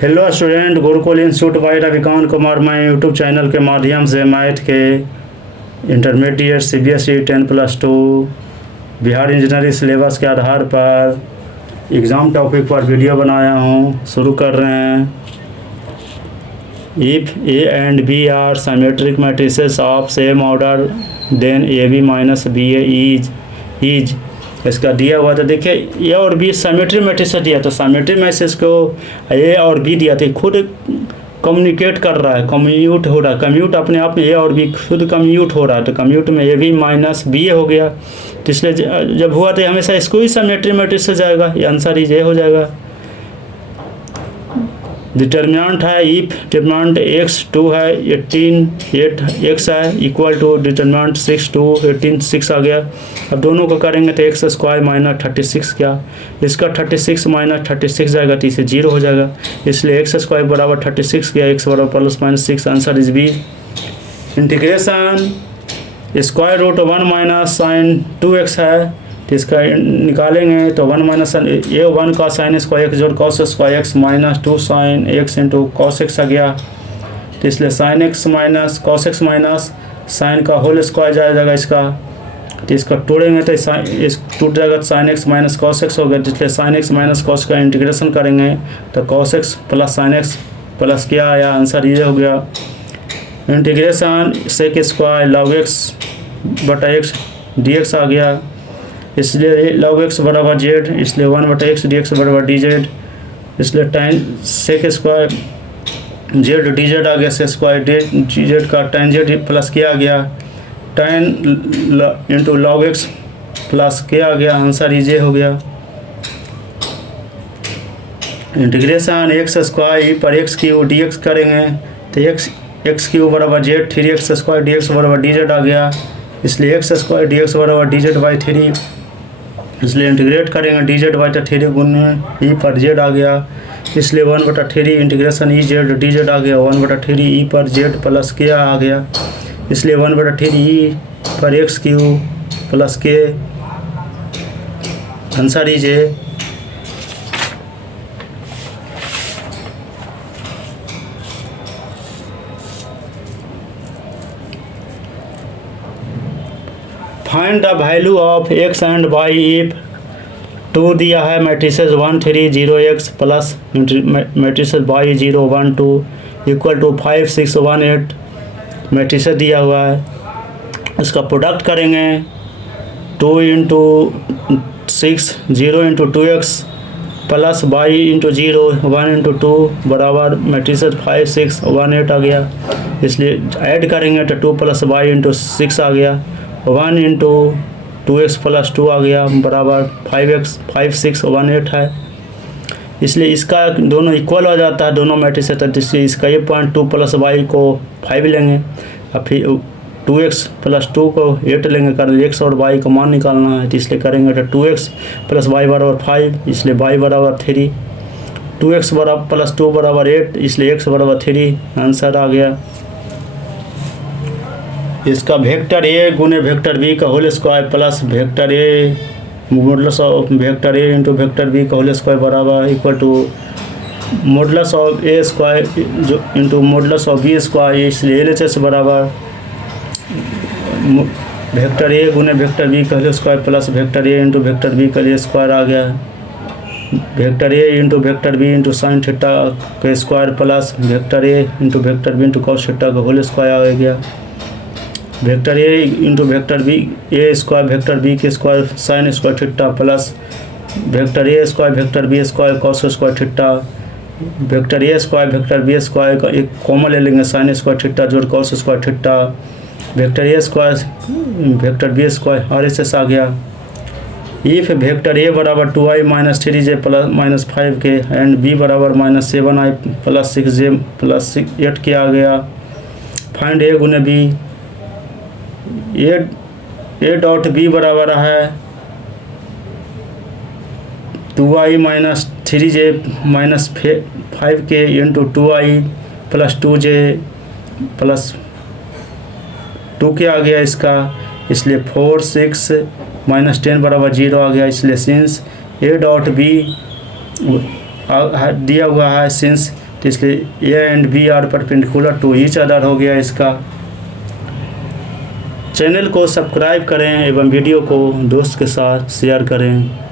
Hello student, Gurukul institute by Ravikant Kumar. मैं YouTube channel के माध्यम से मैथ के intermediate CBSE 10+2 Bihar engineering syllabus के आधार पर एग्ज़ाम टॉपिक पर वीडियो बनाया हूँ। शुरू कर रहे हैं। If A and B are symmetric matrices of same order then A B minus B A is इसका दिया हुआ था। देखिए ए और बी सिमेट्री मैट्रिक्स दिया, तो सिमेट्री मैट्रिक्स को ए और बी दिया था, खुद कम्युनिकेट कर रहा है, कम्यूट हो रहा है। कम्यूट अपने आप में ए और बी खुद कम्यूट हो रहा है, तो कम्यूट में ए बी माइनस बी ए हो गया। तो इसलिए जब हुआ तो हमेशा इसको ही सिमेट्री मैट्रिक्स से जाएगा, ये आंसर ही ये हो जाएगा। डिटर्मिनेंट है इफ डिटर्मिनेंट x2 है 8 x है इक्वल टू डिटर्मिनेंट 6 2 18 6 आ गया। अब दोनों को करेंगे तो x स्क्वायर माइनस 36 क्या, इसका 36 माइनस 36 जाएगा तो इसे 0 हो जाएगा। इसलिए x स्क्वायर बराबर 36 गया, x बराबर plus minus 6, answer is B. Integration square root 1 minus sine 2x है, तो इसका निकालेंगे तो 1 माइनस ये 1 का साइन स्क्वायर एक्स जोड़ cos square X minus 2 sine X into cos X आ गया। तो इसलिए sine x minus cos X minus sine का होल स्क्वायर जाएगा इसका, तो इसका तोड़ेंगे तो इस टूट जाएगा, तो sine x minus cos x हो गया। इसलिए साइन एक्स माइनस कॉस का इंटीग्रेशन करेंगे तो cos x plus sine x plus क्या आया, आंसर ये हो गया। Integration sec square log x बटा एक्स डी एक्स आ गया, इसलिए log x बराबर जेड, इसलिए 1/x dx बराबर डी जेड। इसलिए tan sec square Z D Z आ गया, से स्क्वायर डी जेड का टाइन जेड प्लस के आ गया, टाइन इंटू लॉग एक्स प्लस के आ गया, आंसर ये हो गया। इंटीग्रेशन एक्स स्क्वायर पर एक्स क्यू डी एक्स करेंगे तो एक्स क्यू बराबर Z 3x square D x बराबर डी जेड आ गया। इसलिए एक्स स्क्वायर डी एक्स बराबर डी जेड बाई 3, इसलिए इंटीग्रेट करेंगे डी जेड बाई 3 गुने ई पर जेड आ गया। इसलिए 1/3 integration E Z D Z आ गया, 1/3 ई पर जेड प्लस के आ गया। इसलिए 1/3 ई पर x cube plus K, answer is A. Find the value of x and y if 2 दिया है matrices 1 3 0 x plus matrices y 0 1 2 equal to 5 6 1 8 matrices दिया हुआ है। इसका प्रोडक्ट करेंगे 2 into 6 0 into 2x plus y into 0 1 into 2 बराबर matrices 5 6 1 8 आ गया। इसलिए ऐड करेंगे तो 2 प्लस y इंटू 6 आ गया, 1 इंटू 2x प्लस 2 आ गया बराबर 5x 5 6 1 8 है। इसलिए इसका दोनों इक्वल हो जाता है, दोनों मैट्रिक्स है, तो इसलिए इसका ये पॉइंट 2 प्लस वाई को 5 लेंगे, और फिर 2x प्लस 2 को 8 लेंगे, कर x और y का मान निकालना है, तो इसलिए करेंगे तो 2x प्लस वाई बराबर 5, इसलिए y बराबर 3, 2x बराबर प्लस 2 बराबर 8, इसलिए x बराबर 3, आंसर आ गया। इसका वेक्टर ए गुने वेक्टर बी का whole square plus vector A modulus of vector A into vector B का होल स्क्वायर बराबर equal to modulus of A square जो into modulus of B square, इसलिए LHS बराबर vector A गुने vector B का whole square plus vector A into vector B का square आ गया। Vector A into vector B into sine theta का square plus vector A into vector B into cos theta का whole square आ गया। Vector A into vector B A square vector B के square sine square theta plus vector A square vector B square cos square theta, vector A square vector B square का एक common ले लेंगे, sine square theta जोड़ cos square theta, vector A square vector B square RHS आ गया। If vector A बराबर 2i minus 3j plus minus 5k and B बराबर minus 7i plus 6j plus 8k आ गया। Find ए गुने B, ए dot B बराबर है 2i minus 3j minus 5k into 2i plus 2j plus 2k आ गया इसका, इसलिए 4 6 minus 10 बराबर 0 आ गया। इसलिए सिंस ए डॉट बी दिया हुआ है, सिंस तो इसलिए A and B are perpendicular to each other हो गया इसका। चैनल को सब्सक्राइब करें एवं वीडियो को दोस्त के साथ शेयर करें।